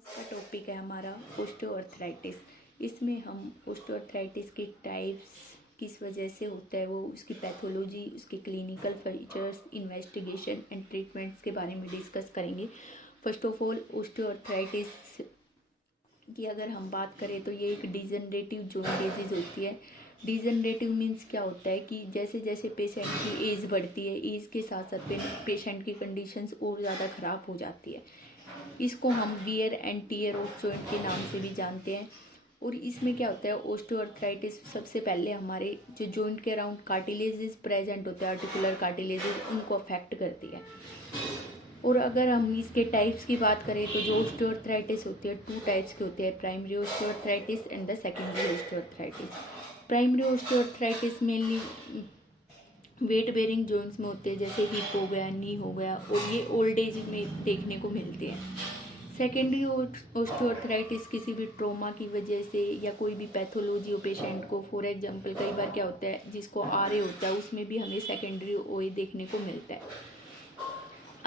आज का टॉपिक है हमारा ओस्टियोआर्थराइटिस। इसमें हम ओस्टियोआर्थराइटिस के टाइप्स, किस वजह से होता है वो, उसकी पैथोलॉजी, उसके clinical features, investigation and treatments के बारे में डिस्कस करेंगे। फर्स्ट ऑफ ऑल, ओस्टियोआर्थराइटिस की अगर हम बात करें तो ये एक डिजनरेटिव जॉइंट डिजीज होती है। डिजनरेटिव मीन्स क्या होता है कि जैसे जैसे पेशेंट की एज बढ़ती है, एज के साथ साथ पेशेंट की कंडीशंस और ज़्यादा ख़राब हो जाती है। इसको हम wear and tear of joint के नाम से भी जानते हैं। और इसमें क्या होता है, ओस्टियोआर्थराइटिस सबसे पहले हमारे जो जॉइंट के अराउंड कार्टिलेजेस प्रेजेंट होते हैं, आर्टिकुलर कार्टिलेजेस, उनको अफेक्ट करती है। और अगर हम इसके टाइप्स की बात करें तो जो ओस्टियोआर्थराइटिस होती है, टू टाइप्स की होती है, primary osteoarthritis and the secondary osteoarthritis. Primary osteoarthritis mainly weight bearing joints में होते हैं, जैसे हिप हो गया, नी हो गया, और ये ओल्ड एज में देखने को मिलते हैं। सेकेंडरी ओस्टियोआर्थराइटिस किसी भी ट्रॉमा की वजह से या कोई भी पैथोलॉजी हो पेशेंट को, फॉर एग्जांपल कई बार क्या होता है जिसको आरए होता है उसमें भी हमें सेकेंडरी ओए देखने को मिलता है।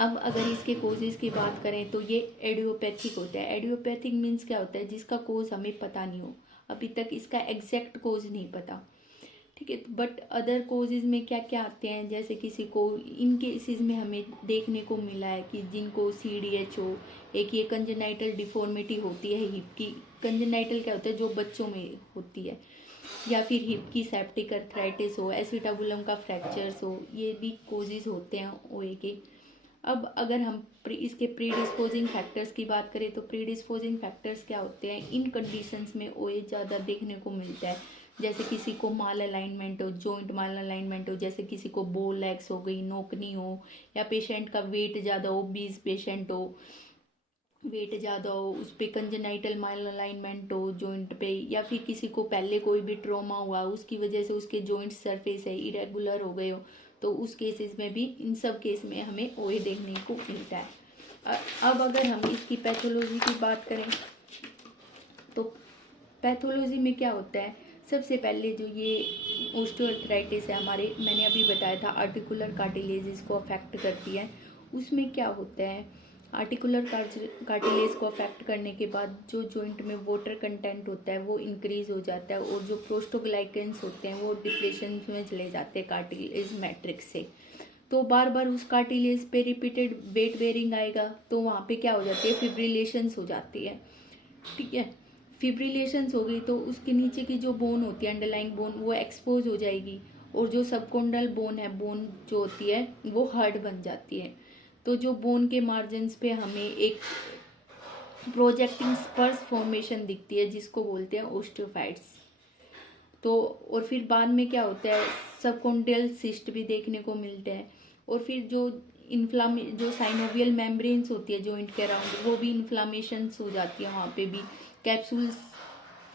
अब अगर इसके कोजेस की बात करें तो ये एडियोपैथिक होता है। एडियोपैथिक मीन्स क्या होता है, जिसका कोज हमें पता नहीं हो, अभी तक इसका एग्जैक्ट कोज नहीं पता, ठीक है। बट अदर कोजेज में क्या क्या आते हैं, जैसे किसी को इन केसेस में हमें देखने को मिला है कि जिनको CDH हो, एक ये कंजेनाइटल डिफॉर्मिटी होती है हिप की। कंजेनाइटल क्या होता है, जो बच्चों में होती है, या फिर हिप की सेप्टिक अर्थराइटिस हो, एसिटाबुलम का फ्रैक्चर्स हो, ये भी कोजेज होते हैं ओए के। अब अगर हम इसके प्रीडिस्पोजिंग फैक्टर्स की बात करें तो प्रीडिस्पोजिंग फैक्टर्स क्या होते हैं, इन कंडीशंस में ओए ज़्यादा देखने को मिलता है। जैसे किसी को माल अलाइनमेंट हो, जॉइंट माल अलाइनमेंट हो, जैसे किसी को बो लेग्स हो गई, नोकनी हो, या पेशेंट का वेट ज़्यादा हो, 20 पेशेंट हो, वेट ज़्यादा हो, उस पर कंजेनाइटल माल अलाइनमेंट हो जॉइंट पे, या फिर किसी को पहले कोई भी ट्रॉमा हुआ उसकी वजह से उसके जॉइंट सरफेस है इरेगुलर हो गए हो, तो उस केसेस में भी, इन सब केस में हमें ओए देखने को मिलता है। अब अगर हम इसकी पैथोलॉजी की बात करें तो पैथोलॉजी में क्या होता है, सबसे पहले जो ये ओस्टियोआर्थराइटिस है हमारे, मैंने अभी बताया था आर्टिकुलर कार्टिलेजेस को अफेक्ट करती है। उसमें क्या होता है, आर्टिकुलर कार्टिलेज को अफेक्ट करने के बाद जो जॉइंट में वाटर कंटेंट होता है वो इंक्रीज हो जाता है, और जो प्रोस्टोग्लाइकेंस होते हैं वो डिप्लेशन में चले जाते हैं कार्टिलेज मैट्रिक्स से। तो बार बार उस कार्टिलेज पे रिपीटेड वेट बेरिंग आएगा, तो वहाँ पे क्या हो जाती है, फिब्रिलेशंस हो जाती है, ठीक है। फिब्रिलेशंस हो गई तो उसके नीचे की जो बोन होती है, अंडरलाइंग बोन, वो एक्सपोज हो जाएगी, और जो सबकोंडल बोन है, बोन जो होती है वो हार्ड बन जाती है। तो जो बोन के मार्जिन्स पे हमें एक प्रोजेक्टिंग स्पर्स फॉर्मेशन दिखती है जिसको बोलते हैं ओस्टियोफाइट्स। तो और फिर बाद में क्या होता है, सबकोंडल सिस्ट भी देखने को मिलते हैं, और फिर जो साइनोवियल मेम्ब्रेन्स होती है जॉइंट के अराउंड, वो भी इन्फ्लामेशंस हो जाती है, वहाँ पे भी कैप्सूल्स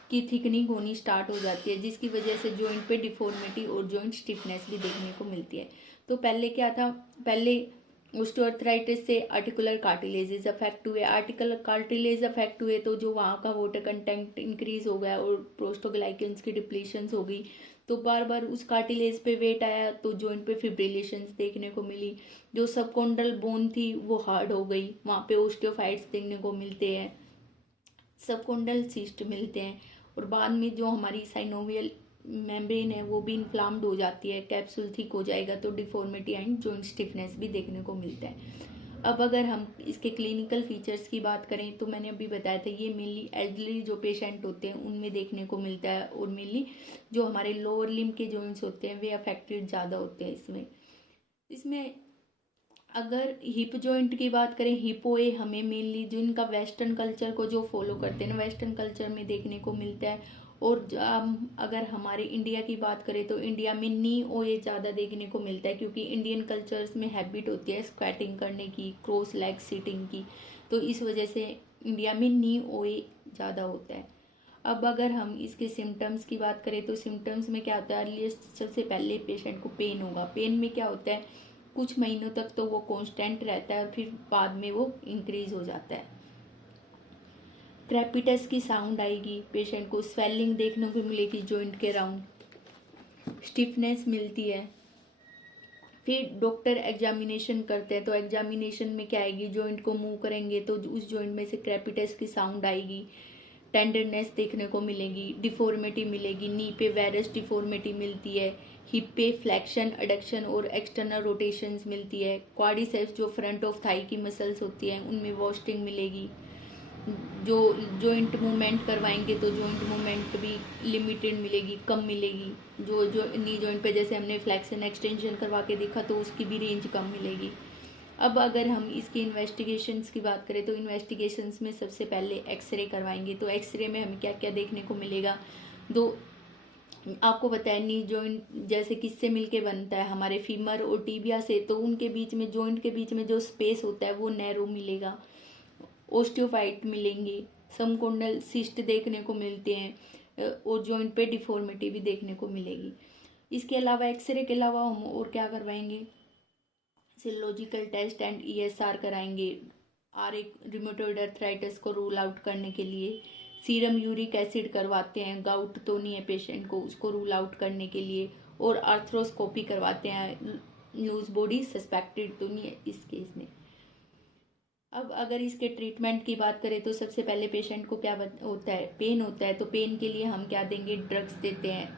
की थिकनिंग होनी स्टार्ट हो जाती है, जिसकी वजह से जॉइंट पे डिफॉर्मिटी और जॉइंट स्टिफनेस भी देखने को मिलती है। तो पहले क्या था, पहले ओस्टियोआर्थराइटिस से आर्टिकुलर कार्टिलेजेस अफेक्ट हुए, आर्टिकुलर कार्टिलेज अफेक्ट हुए तो जो वहाँ का वाटर कंटेंट इंक्रीज हो गया और प्रोस्टोग्लाइकेंस की डिप्लीशंस हो गई, तो बार बार उस कार्टिलेज पे वेट आया तो जॉइंट पे फिब्रिलेशंस देखने को मिली। जो सबकोंडल बोन थी वो हार्ड हो गई, वहाँ पे ओस्टियोफाइट्स देखने को मिलते हैं, सबकोंडल सिस्ट मिलते हैं, और बाद में जो हमारी साइनोवियल मेम्ब्रेन है वो भी इन्फ्लाम्ड हो जाती है, कैप्सूल थिक हो जाएगा, तो डिफॉर्मिटी एंड जॉइंट स्टिफनेस भी देखने को मिलता है। अब अगर हम इसके क्लिनिकल फीचर्स की बात करें तो मैंने अभी बताया था ये मेनली एल्डरली जो पेशेंट होते हैं उनमें देखने को मिलता है, और मेनली जो हमारे लोअर लिम्ब के जॉइंट्स होते हैं वे अफेक्टेड ज़्यादा होते हैं इसमें। इसमें अगर हिप जॉइंट की बात करें, हिप ओए हमें मेनली जो इनका वेस्टर्न कल्चर को जो फॉलो करते हैं ना, वेस्टर्न कल्चर में देखने को मिलता है। और अगर हमारे इंडिया की बात करें तो इंडिया में नी ओए ज़्यादा देखने को मिलता है, क्योंकि इंडियन कल्चर्स में हैबिट होती है स्क्वैटिंग करने की, क्रॉस लेग सिटिंग की, तो इस वजह से इंडिया में नी ओए ज़्यादा होता है। अब अगर हम इसके सिम्टम्स की बात करें तो सिम्टम्स में क्या होता है, अर्लीस्ट सबसे पहले पेशेंट को पेन होगा। पेन में क्या होता है, कुछ महीनों तक तो वो कांस्टेंट रहता है और फिर बाद में वो इंक्रीज हो जाता है। क्रेपिटस की साउंड आएगी, पेशेंट को स्वेलिंग देखने को मिलेगी जॉइंट के अराउंड, स्टिफनेस मिलती है, फिर डॉक्टर एग्जामिनेशन करते हैं, तो एग्जामिनेशन में क्या आएगी, जॉइंट को मूव करेंगे तो उस जॉइंट में से क्रेपिटस की साउंड आएगी, टेंडरनेस देखने को मिलेगी, डिफॉर्मिटी मिलेगी, नी पे वेरस डिफॉर्मिटी मिलती है, हिप पे फ्लेक्शन, एडक्शन और एक्सटर्नल रोटेशंस मिलती है, क्वाड्रिसेप्स जो फ्रंट ऑफ थाई की मसल्स होती हैं उनमें वॉस्टिंग मिलेगी, जो जॉइंट मूवमेंट करवाएंगे तो जॉइंट मूवमेंट भी लिमिटेड मिलेगी, कम मिलेगी, जो नी जॉइंट पे जैसे हमने फ्लेक्शन एक्सटेंशन करवा के देखा तो उसकी भी रेंज कम मिलेगी। अब अगर हम इसकी इन्वेस्टिगेशंस की बात करें तो इन्वेस्टिगेशंस में सबसे पहले एक्सरे करवाएंगे, तो एक्सरे में हमें क्या क्या देखने को मिलेगा। दो आपको पता है नी जॉइंट जैसे किससे मिलके बनता है, हमारे फीमर और टीबिया से, तो उनके बीच में जॉइंट के बीच में जो स्पेस होता है वो नैरो मिलेगा, ओस्टियोफाइट मिलेंगे, समकोंडल सिस्ट देखने को मिलते हैं और जॉइंट पे डिफॉर्मिटी भी देखने को मिलेगी। इसके अलावा एक्सरे के अलावा हम और क्या करवाएंगे, सीरोलॉजिकल टेस्ट एंड ईएसआर कराएंगे, एक रिमेटॉइड अर्थराइटिस को रूल आउट करने के लिए, सीरम यूरिक एसिड करवाते हैं, गाउट तो नहीं है पेशेंट को उसको रूल आउट करने के लिए, और आर्थ्रोस्कोपी करवाते हैं, लूज बॉडी सस्पेक्टेड तो नहीं है इस केस में। अब अगर इसके ट्रीटमेंट की बात करें तो सबसे पहले पेशेंट को क्या होता है, पेन होता है, तो पेन के लिए हम क्या देंगे, ड्रग्स देते हैं,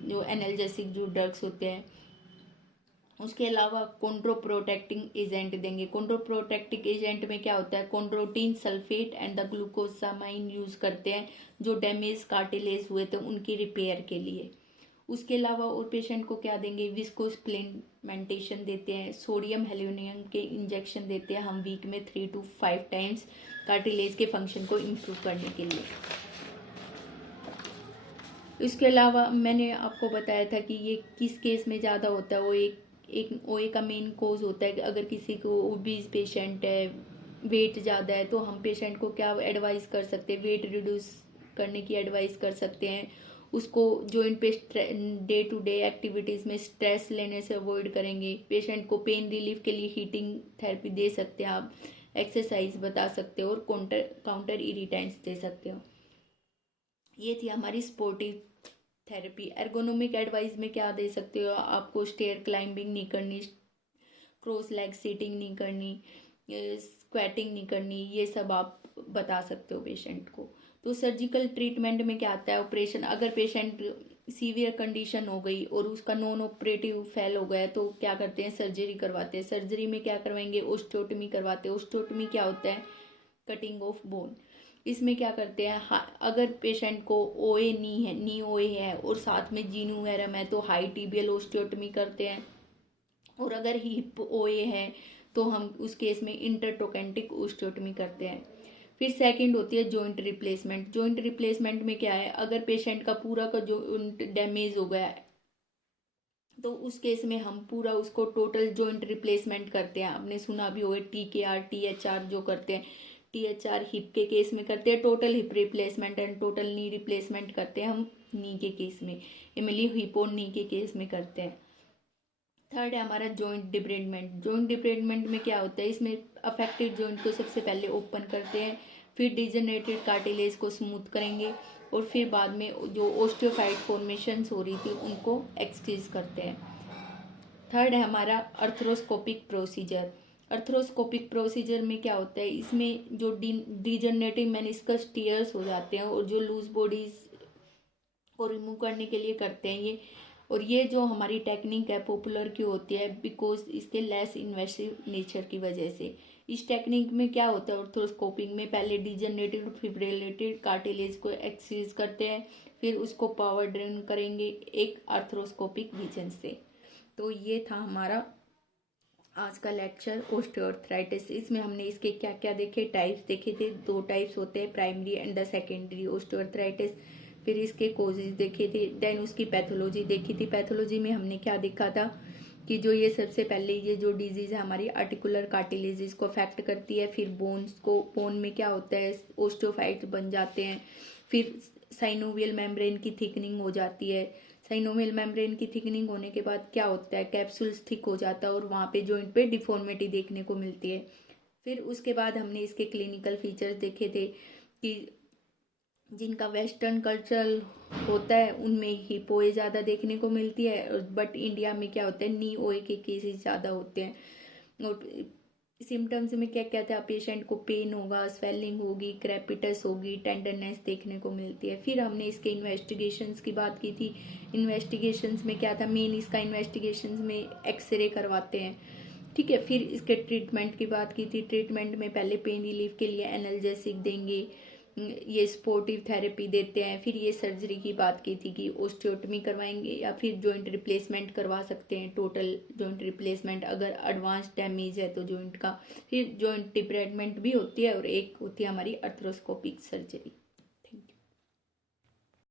जो एनाल्जेसिक जो ड्रग्स होते हैं। उसके अलावा कॉन्ड्रोप्रोटेक्टिंग एजेंट देंगे। कॉन्ड्रोप्रोटेक्टिक एजेंट में क्या होता है, chondroitin sulphate and the glucosamine use करते हैं, जो डैमेज कार्टिलेज हुए थे उनकी रिपेयर के लिए। उसके अलावा और पेशेंट को क्या देंगे, विस्कोस्प्लिमेंटेशन देते हैं, सोडियम हेलोनियम के इंजेक्शन देते हैं हम वीक में 3 to 5 टाइम्स कार्टिलेज के फंक्शन को इम्प्रूव करने के लिए। इसके अलावा मैंने आपको बताया था कि ये किस केस में ज़्यादा होता है, वो एक ओए का मेन कोज होता है कि अगर किसी को ओबीज पेशेंट है, वेट ज़्यादा है, तो हम पेशेंट को क्या एडवाइस कर सकते हैं, वेट रिड्यूस करने की एडवाइस कर सकते हैं, उसको जॉइंट पे डे टू डे एक्टिविटीज़ में स्ट्रेस लेने से अवॉइड करेंगे, पेशेंट को पेन रिलीफ के लिए हीटिंग थेरेपी दे सकते हैं आप, एक्सरसाइज बता सकते हो और काउंटर इरिटेंट्स दे सकते हो। ये थी हमारी स्पोर्टिव थेरेपी। एर्गोनोमिक एडवाइस में क्या दे सकते हो, आपको स्टेयर क्लाइंबिंग नहीं करनी, क्रॉस लेग सीटिंग नहीं करनी, स्क्वैटिंग नहीं करनी, ये सब आप बता सकते हो पेशेंट को। तो सर्जिकल ट्रीटमेंट में क्या आता है, ऑपरेशन, अगर पेशेंट सीवियर कंडीशन हो गई और उसका नॉन ऑपरेटिव फेल हो गया तो क्या करते हैं, सर्जरी करवाते हैं। सर्जरी में क्या करवाएंगे, ओस्टियोटमी करवाते हैं। ओस्टियोटमी क्या होता है, कटिंग ऑफ बोन। इसमें क्या करते हैं, अगर पेशेंट को ओए नी ओए है और साथ में जीनूवेरम है तो हाई टीबियल ओस्टियोटमी करते हैं, और अगर हिप ओए है तो हम उस केस में इंटरटोकेंटिक ओस्टियोटमी करते हैं। फिर सेकंड होती है जॉइंट रिप्लेसमेंट। जॉइंट रिप्लेसमेंट में क्या है, अगर पेशेंट का पूरा का जॉइंट डैमेज हो गया है तो उस केस में हम पूरा उसको टोटल जॉइंट रिप्लेसमेंट करते हैं। आपने सुना भी होगा TKR THR जो करते हैं, THR हिप के केस में करते हैं total hip replacement and total knee replacement करते हैं हम नी के केस में, एमिली हिप और नी के केस में करते हैं। थर्ड है हमारा जॉइंट डिब्रेडमेंट। जॉइंट डिब्रेडमेंट में क्या होता है, इसमें अफेक्टेड जॉइंट को सबसे पहले ओपन करते हैं, फिर डिजनरेटेड कार्टिलेज को स्मूथ करेंगे और फिर बाद में जो ओस्टियोफाइट फॉर्मेशंस हो रही थी उनको एक्सक्रीज करते हैं। थर्ड है हमारा अर्थ्रोस्कोपिक प्रोसीजर। अर्थ्रोस्कोपिक प्रोसीजर में क्या होता है, इसमें जो डिजनरेटिव मेनिस्कस टीयर्स हो जाते हैं और जो लूज बॉडीज को रिमूव करने के लिए करते हैं ये, और ये जो हमारी टेक्निक है पॉपुलर क्यों होती है, बिकॉज इसके लेस इन्वेसिव नेचर की वजह से। इस टेक्निक में क्या होता है, ऑर्थोस्कोपिंग में पहले डिजनरेटेड फिब्रिलेटेड कार्टिलेज को एक्सक्रीज करते हैं, फिर उसको पावर ड्रेन करेंगे एक आर्थ्रोस्कोपिक विजन से। तो ये था हमारा आज का लेक्चर ओस्टियोआर्थराइटिस। इसमें हमने इसके क्या क्या देखे, टाइप्स देखे थे। 2 टाइप्स होते हैं, primary and the secondary osteoarthritis. फिर इसके कोजेज देखे थे, देन उसकी पैथोलॉजी देखी थी। पैथोलॉजी में हमने क्या देखा था कि जो ये सबसे पहले ये जो डिजीज है हमारी आर्टिकुलर कार्टिलेजेस को अफेक्ट करती है, फिर बोन में क्या होता है, ओस्टियोफाइट्स बन जाते हैं, फिर साइनोवियल मेम्ब्रेन की थिकनिंग हो जाती है। साइनोवियल मेम्ब्रेन की थिकनिंग होने के बाद क्या होता है, कैप्सूल्स थिक हो जाता है और वहाँ पे जॉइंट पे डिफॉर्मिटी देखने को मिलती है। फिर उसके बाद हमने इसके क्लिनिकल फीचर्स देखे थे कि जिनका वेस्टर्न कल्चर होता है उनमें हिप ओए ज़्यादा देखने को मिलती है, बट इंडिया में क्या होता है, नी ओए के केसेस ज़्यादा होते हैं। और सिम्टम्स में क्या कहते हैं, पेशेंट को पेन होगा, स्वेलिंग होगी, क्रेपिटस होगी, टेंडरनेस देखने को मिलती है। फिर हमने इसके इन्वेस्टिगेशंस की बात की थी। इन्वेस्टिगेशंस में क्या था, मेन इसका इन्वेस्टिगेशंस में एक्सरे करवाते हैं, ठीक है। फिर इसके ट्रीटमेंट की बात की थी। ट्रीटमेंट में पहले पेन रिलीफ के लिए एनाल्जेसिक देंगे, ये स्पोर्टिव थेरेपी देते हैं। फिर ये सर्जरी की बात की थी कि ओस्टियोटमी करवाएंगे या फिर जॉइंट रिप्लेसमेंट करवा सकते हैं, टोटल जॉइंट रिप्लेसमेंट अगर एडवांस डैमेज है तो जॉइंट का। फिर जॉइंट डिब्रेडमेंट भी होती है और एक होती है हमारी अर्थ्रोस्कोपिक सर्जरी।